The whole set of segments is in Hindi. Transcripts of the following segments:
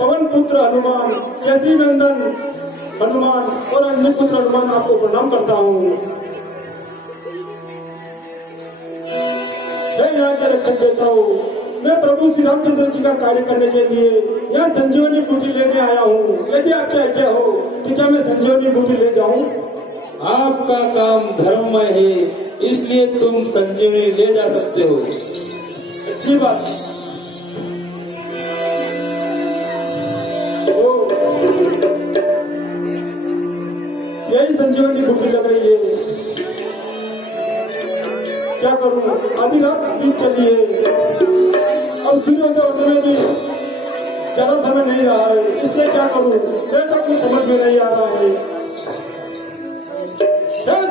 पवन पुत्र हनुमान, केसरी नंदन हनुमान और अन्य पुत्र हनुमान आपको प्रणाम करता हूँ। मैं यहाँ के रक्षक देता हूँ। मैं प्रभु श्री रामचंद्र जी का कार्य करने के लिए यहाँ संजीवनी बूटी लेने आया हूँ। यदि आपकी आज्ञा हो तो क्या मैं संजीवनी बूटी ले जाऊँ? आपका काम धर्ममय है, इसलिए तुम संजीवनी ले जा सकते हो। अच्छी बात। यही संजीवनी बूटी लग रही है। क्या करूं? आधी रात बीत चली है, अब सूर्योदय होने में भी ज्यादा समय नहीं रहा है, इसलिए क्या करूं? मेरे तक कुछ समझ में नहीं आ रहा है।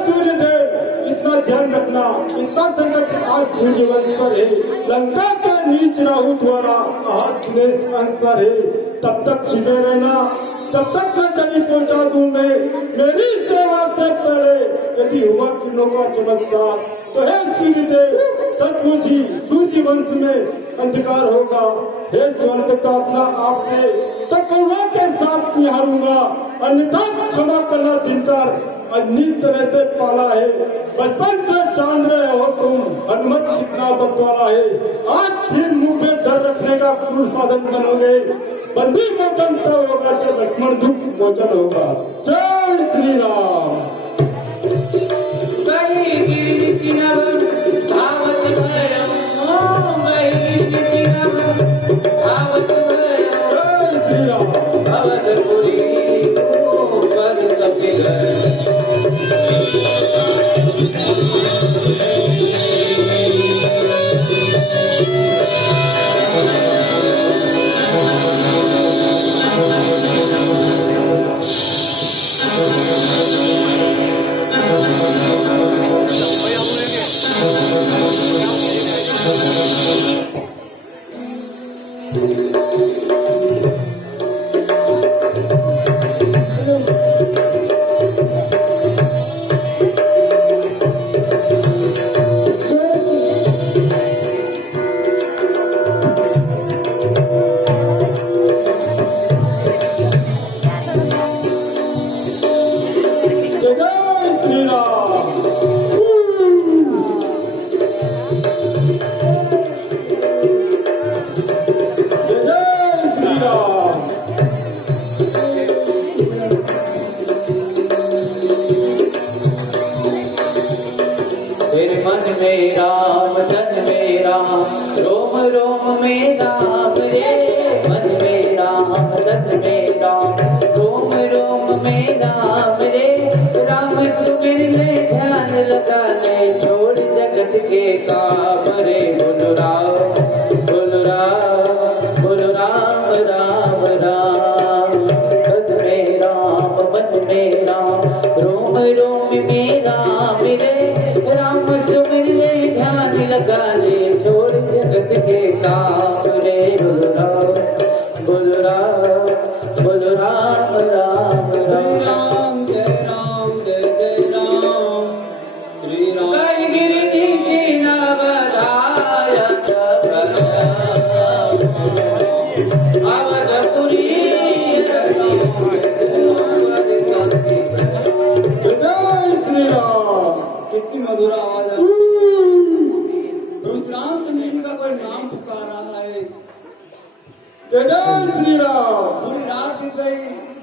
सूर्यदेव, इतना ध्यान रखना, इतना संकट आज सूर्यवंश पर है। लंका के नीच राहु द्वारा आहत अंत पर है। तब तक छिपे रहना, जब तक मैं चली पहुंचा दूं मैं मेरी सेवा से पहले। यदि हुआ किरणों का चमत्कार तो है सूर्यदेव, सचमुच ही सूर्य वंश में अंधकार होगा। हे स्वर्ग प्रार्थना आपसे तो करुणा के साथ निहारूंगा, अन्यथा क्षमा करना दिनकर अन्य तरह से पाला है। बचपन से जान रहे हो तुम हनुमत कितना बदवाला है। आज फिर मुंह पे डर रखने का क्रूर साधन बनोगे। बंदी मोचन तब होगा जब लक्ष्मण दुख मोचन होगा। जय श्री राम। जय श्री राम।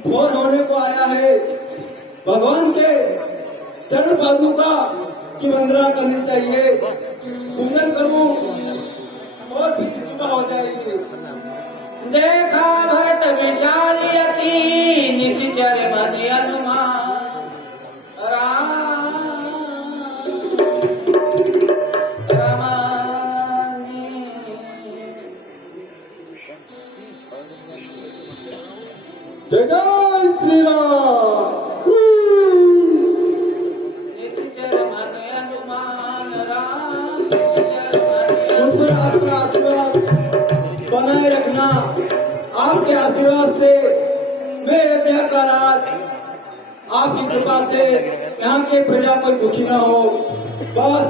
भोर होने को आया है। भगवान के चरण पादुका की वंदना करनी चाहिए। पूजन करूं और भी कृपा हो जाएगी। देखा भक्त विशाल यति निश्चर मति हनुमान जय श्री राम। आपका आशीर्वाद बनाए रखना। आपके आशीर्वाद से मैं अयोध्या का राज, आपकी कृपा से यहाँ के प्रजा कोई दुखी न हो। बस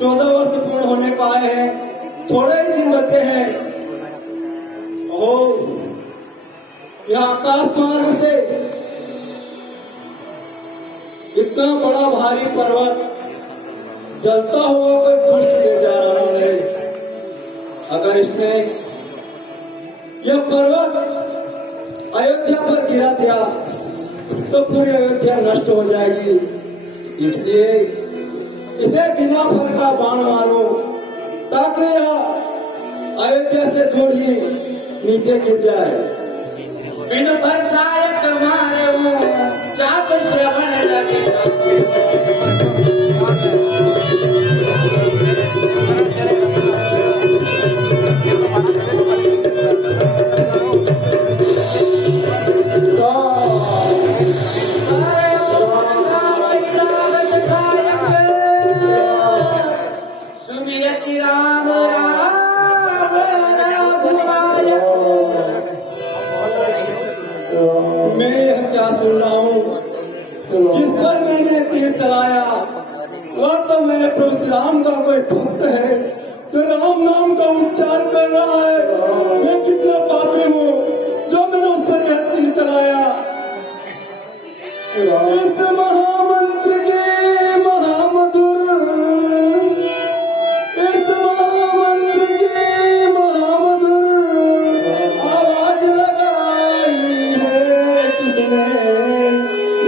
14 वर्ष पूर्ण होने को आए हैं, थोड़े ही दिन बचे हैं। यह आकाश मार्ग से इतना बड़ा भारी पर्वत जलता हुआ कोई कष्ट ले जा रहा है। अगर इसमें यह पर्वत अयोध्या पर गिरा दिया तो पूरी अयोध्या नष्ट हो जाएगी। इसलिए इसे बिना फर का बाण मारो ताकि यह अयोध्या से दूर ही नीचे गिर जाए। बिन भरसायक मारे चाप श्रवण लगे सुमिरति राम राम रघुनायक। मैं यह क्या सुन रहा हूँ? जिस पर मैंने तीर चलाया वह तो मेरे प्रभु श्री राम का कोई भक्त है तो राम नाम का उच्चार कर रहा है। मैं कितना पापी हूँ जो मैंने उस पर यह तीर चलाया। इस महामंत्र की महामधुर, इस महामंत्र की महामधुर आवाज लगाई है किसने?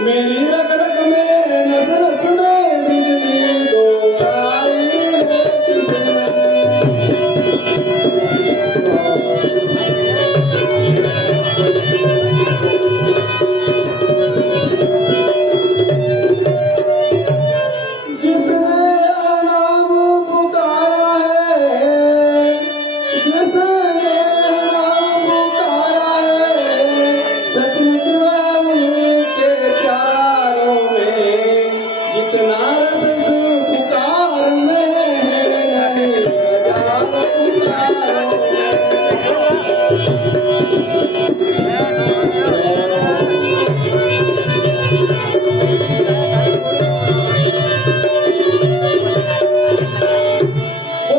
मेरी रग रग में नस नस में बिजली दौड़ाई है किसने? जिसने नाम पुकारा है, जिसने नाम पुकारा है, सचमुच वह उनके प्यारों में जितना रस उस पुकार में है, नहीं हजार पुकारों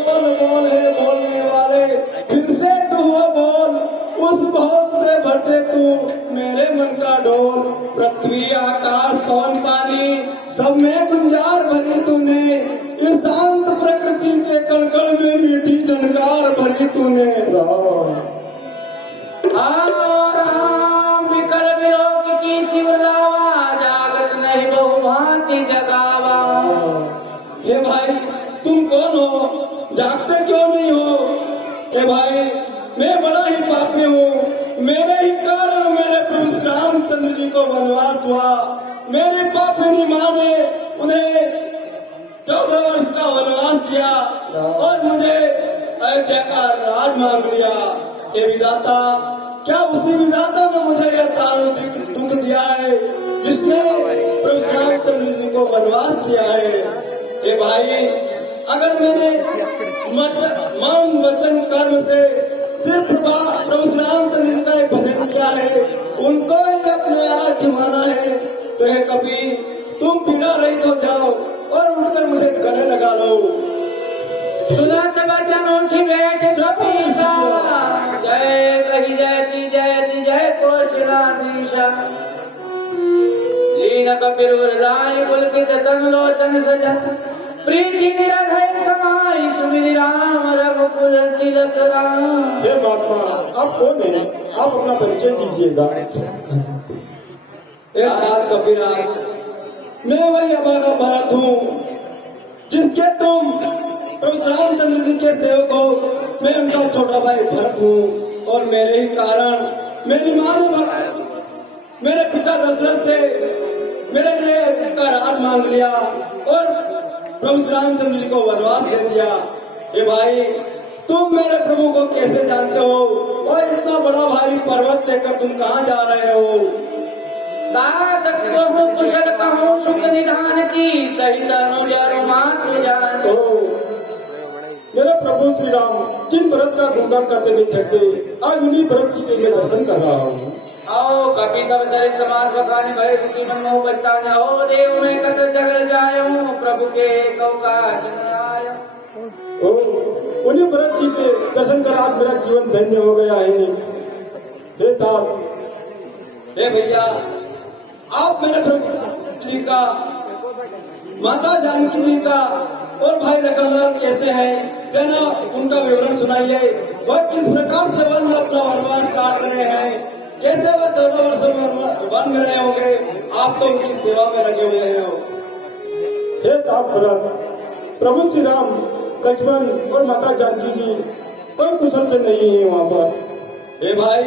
बोल बोल है बोलने वाले, फिर से तू वो बोल। उस बहुत से भरते तू मेरे मन का डोल। पृथ्वी आकाश पवन पानी सब में गुंजार भरी तूने। इस शांत प्रकृति के कण कण में मीठी झनकार भरी तूने। राम विकल विलोक की शिवलावा जागत नहीं बहु भांति जगावा। हे भाई तुम कौन हो? जागते क्यों नहीं हो? हे भाई मैं बड़ा ही पापी हूँ। मेरे ही कारण मेरे प्रभु श्री रामचंद्र जी को वनवास हुआ। मेरी पापिनी माँ ने उन्हें 14 वर्ष का वनवास दिया और मुझे अयोध्या का राज मांग लिया। हे विधाता, क्या उसी विधाता ने मुझे यह दारुण दुख दिया है जिसने प्रभु श्री रामचंद्र जी को वनवास दिया है? हे भाई, अगर मैंने मान वचन कर्म से सिर्फ प्रभु श्री रामचंद्र जी का एक भजन किया है, उनको ही अपना आराध्य माना है, तो है कभी तुम पीड़ा रहित हो जाओ और उठकर मुझे गले लगा लो। सुनत वचन उठी बैठ कपीसा। जय कही जयति जयति जय कौशलाधीशा। लीन कपिल लाय पुलकित तन लोचन सजन। प्रीति निरधय समाई सुमिरि राम रघुकुल तिलक राम। हे महात्मा, आप कौन हैं? आप अपना परिचय दीजिएगा। एक बात कबीरा, मैं वही अभागा भरत हूँ जिसके तुम प्रभु रामचंद्र जी के सेवक हो। मैं उनका छोटा भाई भरत हूँ और मेरे ही कारण मेरी माँ ने मेरे पिता दशरथ से मेरे लिए का राज मांग लिया और प्रभु श्री रामचंद्र जी को वनवास दे दिया। ये भाई, तुम मेरे प्रभु को कैसे जानते हो और इतना बड़ा भारी पर्वत लेकर तुम कहाँ जा रहे हो? तात कहूँ कुशल कहूँ सुख निधान की सहित अनुजारो मातृ जान। मेरे प्रभु श्री राम जिन व्रत का गुणगान करते नहीं थकते, आज उन्हीं व्रत जी के दर्शन कर रहा हूँ। आओ कपि सब चरित समाज बखाने भय दुखी मन मोह पछताने। हो देव में कत जगल जायूं प्रभु के कौकाज आया। उन्हीं व्रत जी के दर्शन कर आज मेरा जीवन धन्य हो गया है। हे तात, हे भैया, आप मेरे प्रभु जी का, माता जानकी जी का और भाई लखनलाल कैसे हैं, जना उनका विवरण सुनाइए। वह किस प्रकार से वन में अपना वनवास काट रहे हैं, कैसे वह 14 वर्ष वन में रहे होंगे। आप तो उनकी सेवा में लगे हुए हो। हे तात भरत, प्रभु श्री राम, लक्ष्मण और माता जानकी जी कोई कुशल से नहीं है वहाँ पर। हे भाई,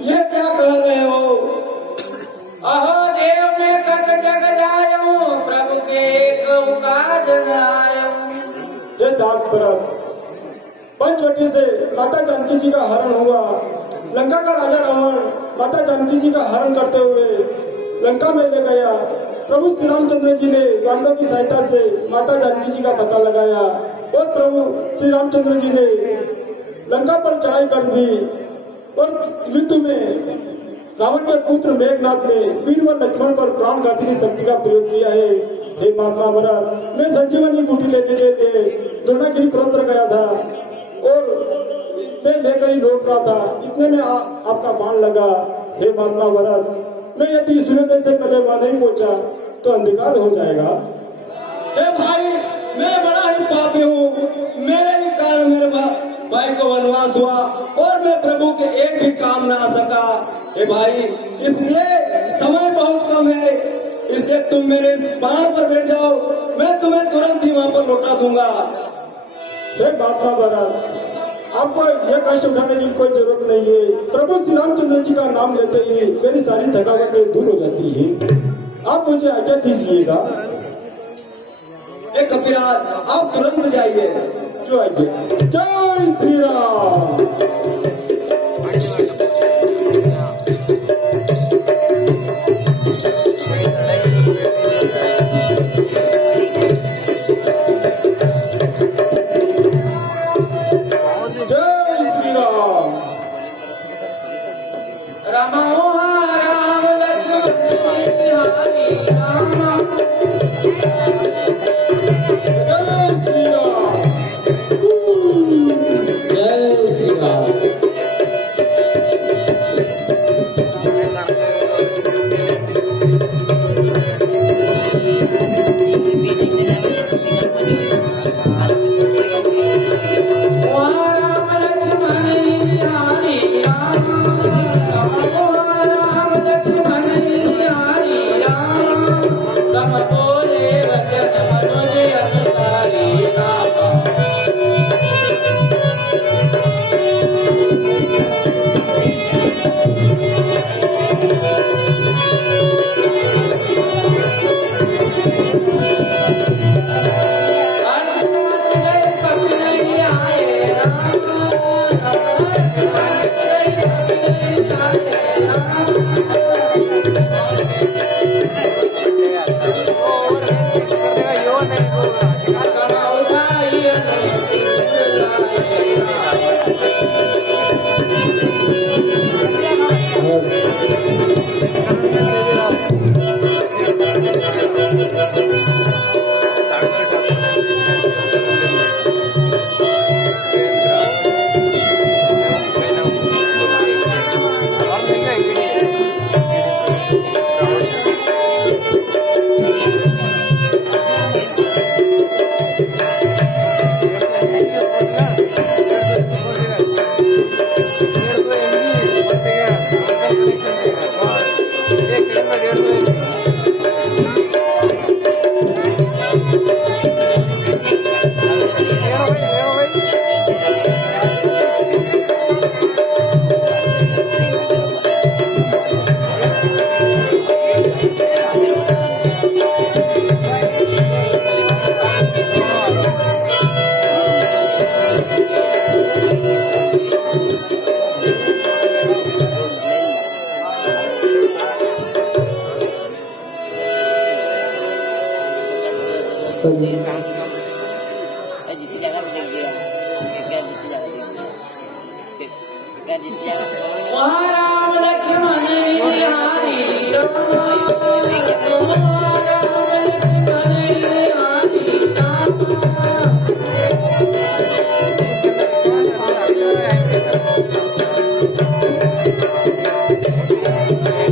ये क्या कह रहे हो? अहो देव में कत जग जायो, प्रभु के एक काज आयो। हे तात भरत, पंचवटी से माता जानकी जी का हरण हुआ। लंका का राजा रावण माता जानकी जी का हरण करते हुए लंका में ले गया। प्रभु श्री रामचंद्र जी ने वानरों की सहायता से माता जानकी जी का पता लगाया और प्रभु श्री रामचंद्र जी ने लंका पर चढ़ाई कर दी। और युद्ध में रावण के पुत्र मेघनाथ ने वीर व लक्ष्मण पर प्राणघाती शक्ति का प्रयोग किया है। हे महात्मा भरत, मैं संजीवनी बूटी लेने के लिए द्रोणागिरी पर्वत पर गया था और मैं लेकर ही लौट रहा था, इतने में आपका बाण लगा। हे महात्मा भरत, मैं यदि सूर्योदय से पहले वहां नहीं पहुंचा तो अंधकार हो जाएगा। हे भाई, मैं बड़ा ही पापी हूँ। मेरे ही कारण मेरे भाई को वनवास हुआ और मैं प्रभु के एक भी काम ना आ सका। हे भाई, इसलिए समय बहुत कम है, इसलिए तुम मेरे बाण पर बैठ जाओ, मैं तुम्हें तुरंत ही वहाँ पर लौटा दूंगा। हे महात्मा भरत, आपको यह कष्ट उठाने की कोई जरूरत नहीं है। प्रभु श्री रामचंद्र जी का नाम लेते ही मेरी सारी थकावटें दूर हो जाती है। आप मुझे आज्ञा दीजिएगा। हे कपिराज, आप तुरंत जाइए। जो आज्ञा। जय श्री राम। जय श्री राम। राम राम लक्ष्मण हरि राम। जय श्री राम। जय श्री राम। राम लक्ष्मण हरि राम। राम लक्ष्मण हरि राम। राम बोले वचन मनुज अनुसारी राम। राम लक्ष्मण हरि राम। राम लक्ष्मण हरि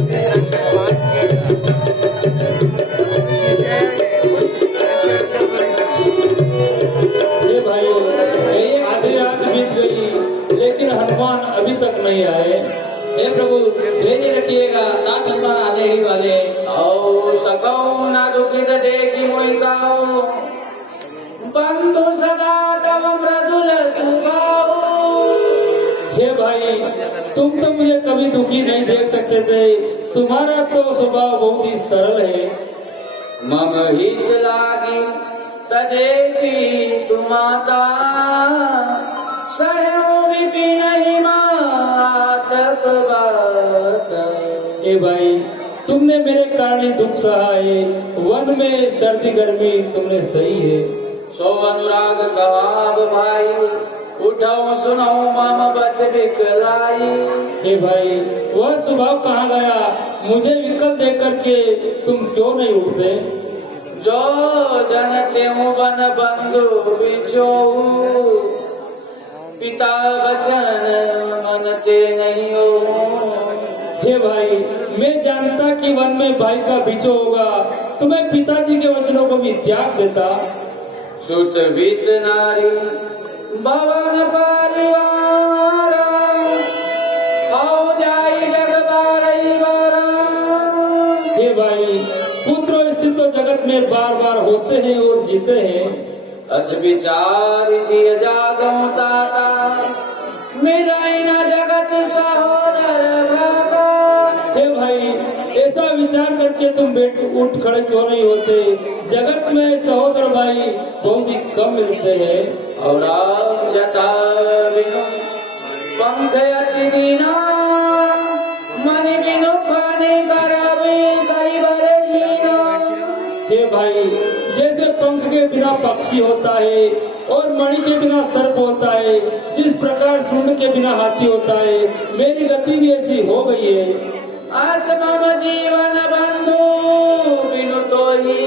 राम। धैर्य रखिएगा, नाथ हनुमान आने ही वाले हैं। औ सकौ न दुखित देखी मोहिताओ, बंधु सदा तव मृदुल सुभाओ। हे भाई, तुम तो मुझे कभी दुखी नहीं देख सकते थे, तुम्हारा तो स्वभाव बहुत ही सरल है। मम हित लागी तदेवी तुमाता, सहयो विपिन हिमातप बात। ए भाई, तुमने मेरे कारण ही दुख सहा है, वन में सर्दी गर्मी तुमने सही है। सो अनुराग कहाब भाई, उठो सुनो मम बच बिकलाई। हे भाई, वह स्वभाव कहाँ गया? मुझे विकल देख करके तुम क्यों नहीं उठते? जो जनते हूँ बन बंधु बिछो, पिता वचन मनते नहीं हो। हे भाई, मैं जानता कि वन में भाई का बिछो होगा, तो मैं पिताजी के वचनों को भी त्याग देता। सुत वित नारी भवन परिवार, आओ जाई जग बारई बारा। हे भाई, पुत्र और स्त्री तो जगत में बार बार होते हैं और जीते हैं। अस विचार जिय जागो ताता, मिलाई न जगत सहोदर भ्राता। हे भाई, ऐसा विचार करके तुम उठ खड़े क्यों नहीं होते? जगत में सहोदर भाई बहुत ही कम मिलते हैं। और यथा बिनु पंख अति दीना, मन बिनु पानी करवे करिबर हीना। हे भाई, जैसे पंख के बिना पक्षी होता है और मणि के बिना सर्प होता है, जिस प्रकार सूंड के बिना हाथी होता है, मेरी गति भी ऐसी हो गई है। आस मम जीवन बंधु बिनु तोही,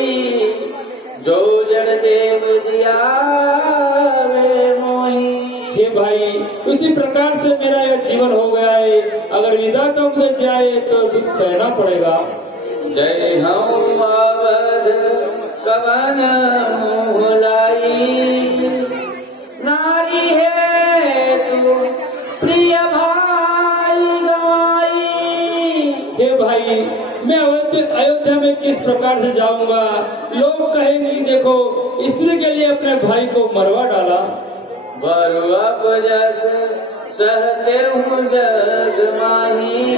जो जड़ देव जियावे मोही। हे भाई, उसी प्रकार से मेरा यह जीवन हो गया है। अगर विदा का मुझे जाए तो दुख सहना पड़ेगा। जय हूँ अवध कवन मुहलाई, नारी है तू प्रिय भाई गवाई। हे भाई, मैं अयोध्या में किस प्रकार से जाऊंगा? लोग कहेंगे देखो, स्त्री के लिए अपने भाई को मरवा डाला। बरुआ जस सहते हूँ जग माही,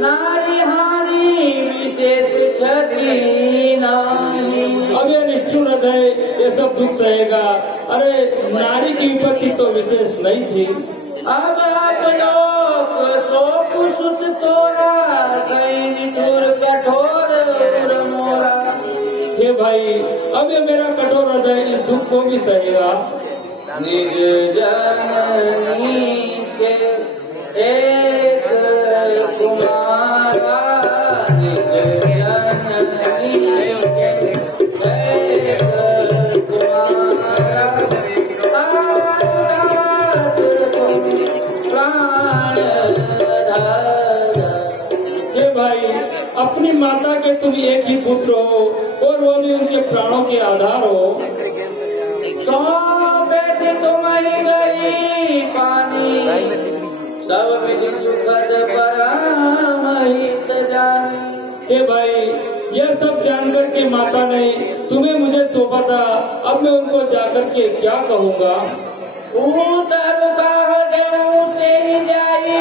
नारी हानि विशेष क्षति नाही। अब यह निष्ठुर हृदय ये सब दुख सहेगा। अरे, नारी की विपत्ति तो विशेष नहीं थी। अब आप लोग शोक सुत तोरा, सैन टूर कठोर उर मोरा। हे भाई, अब ये मेरा कठोर हृदय इस दुख को भी सहेगा। निज जननी के एक कुमारा, निज जननी के एक कुमारा। प्राण धारा। हे भाई, अपनी माता के तुम एक ही पुत्र हो और वो भी उनके प्राणों के आधार हो। सौ पैसे तुम ही गई पानी, सब विधि सुखद परम हित जानी। हे भाई, यह सब जानकर के माता ने तुम्हें मुझे सौंपा था। अब मैं उनको जाकर के क्या कहूँगा? तब कह देऊ तेरी जाई,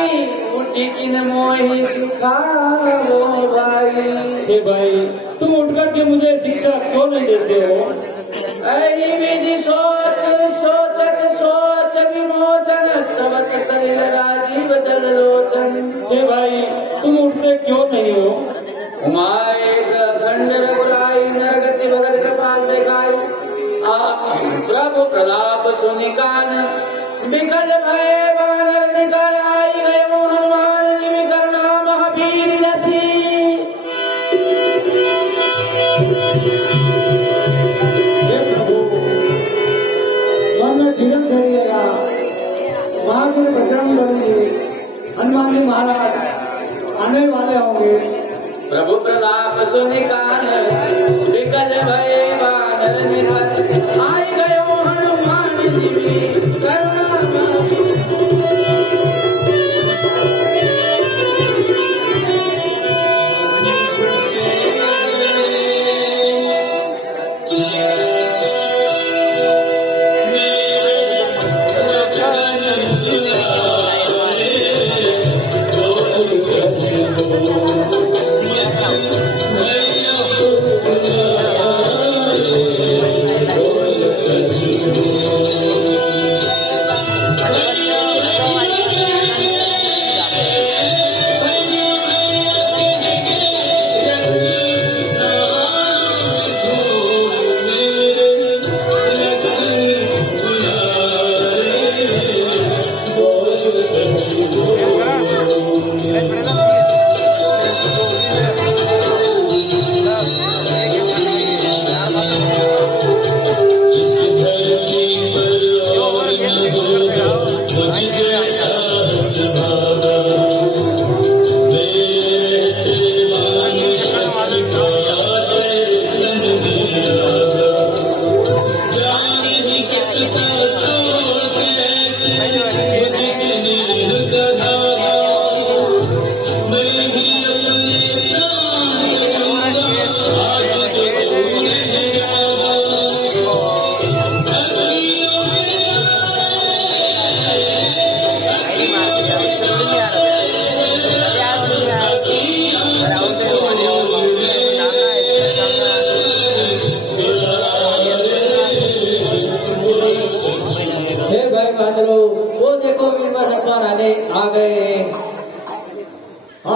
उठी किन मोहि सुखावो भाई। हे भाई, तुम उठ करके मुझे शिक्षा क्यों नहीं देते हो? ऐ विधि सोच सोचत सोच विमोचन, स्तवत सलिल राजीव दल लोचन। हे भाई, तुम उठते क्यों नहीं हो? उमाए खंड रघुराई, नरगति भगत कृपाल देखाई। प्रभु प्रलाप सुनि कान, विकल भय वानर निकल आई। गए हनुमान जिमि करुणा महावीर रसी। हे प्रभु, मन में धीरज धरिएगा। महावीर बजरंग बली जी, हनुमान जी महाराज आने वाले होंगे। प्रभु प्रलाप सुनि कान, विकल भय वानर निकल आई। गयो हनुमान जिमि करुणा महावीर।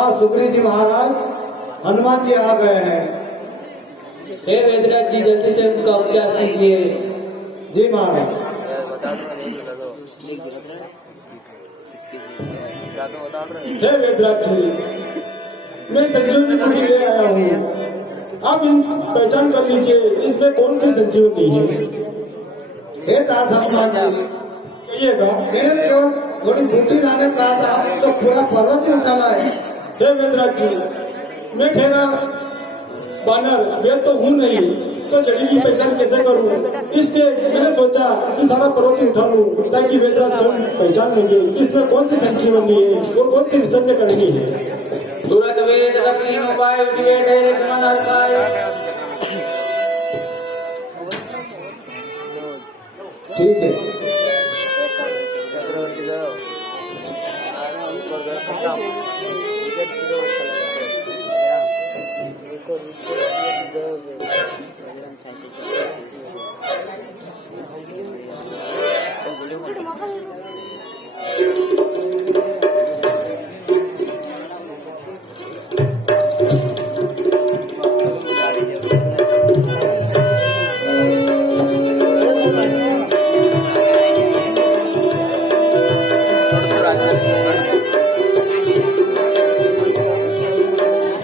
हाँ सुग्रीव जी महाराज, हनुमान जी आ गए हैं। हे वेदराज जी, जल्दी से उनका उपचार कीजिए। जी महाराज। हे वेदराज जी, मैं संजीवनी बूटी ले आया हूँ। आप इन पहचान कर लीजिए इसमें कौन सी संजीवनी है। हे तात हनुमान जी, कहिएगा। मैंने केवल थोड़ी बूटी लाने कहा था, आप तो पूरा पर्वत ही उठाला है। हे वेदराज जी, मैं ठहरा बानर, मैं तो हूँ नहीं, तो जड़ी की पहचान कैसे करूँ? इसलिए मैंने सोचा कि सारा पर्वत ही उठा लूँ ताकि वेदराज स्वयं पहचान लेंगे इसमें कौन सी संजीवनी है और कौन सी विसर्जन करनी है। तुरंत वेद दक्षिण उपाय उठ बैठे लक्ष्मण हर्षाय। ठीक है।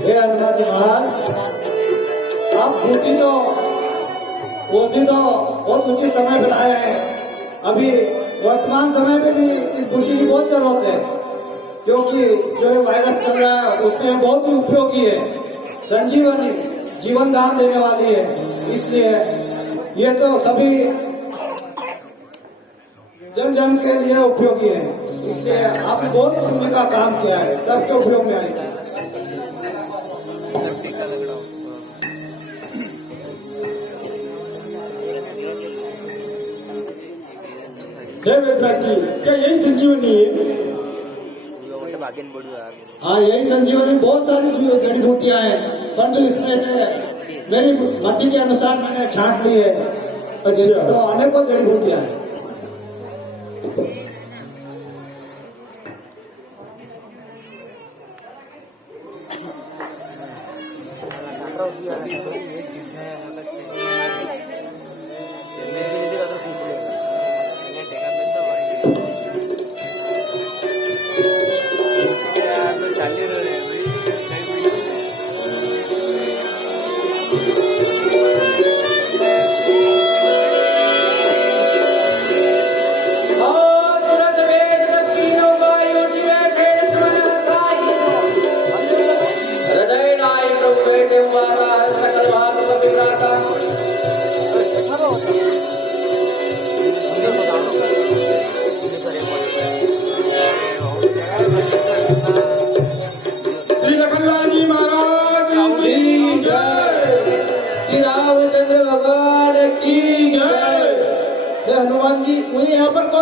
हे हनुमान जी महाराज, आप बूटी तो बहुत उचित समय पे लाए हैं। अभी वर्तमान समय में भी इस बूटी की बहुत जरूरत है, क्योंकि जो ये वायरस चल रहा है उसमें बहुत ही उपयोगी है। संजीवनी जीवन दान देने वाली है, इसलिए ये तो सभी जन जन के लिए उपयोगी है। इसलिए आपने बहुत पुण्य का काम किया है, सबके उपयोग में आएगा। हे वेदराज जी, क्या यही संजीवनी है? हाँ यही संजीवनी, बहुत सारी जड़ी बूटियां हैं, परंतु इसमें से मेरी मति के अनुसार मैंने छांट ली है। अच्छा। तो अनेकों जड़ी बूटियां हैं। तुरंत वेद दक्षिण उपाय उठ बैठे लक्ष्मण हर्षाय। हृदय नाय तो बैठे वारा सकल भाग कपिराता। श्री लखनलाल जी महाराज की जय। श्री रामचंद्र भगवान की जय। हे हनुमान जी, मुझे यहाँ पर कौन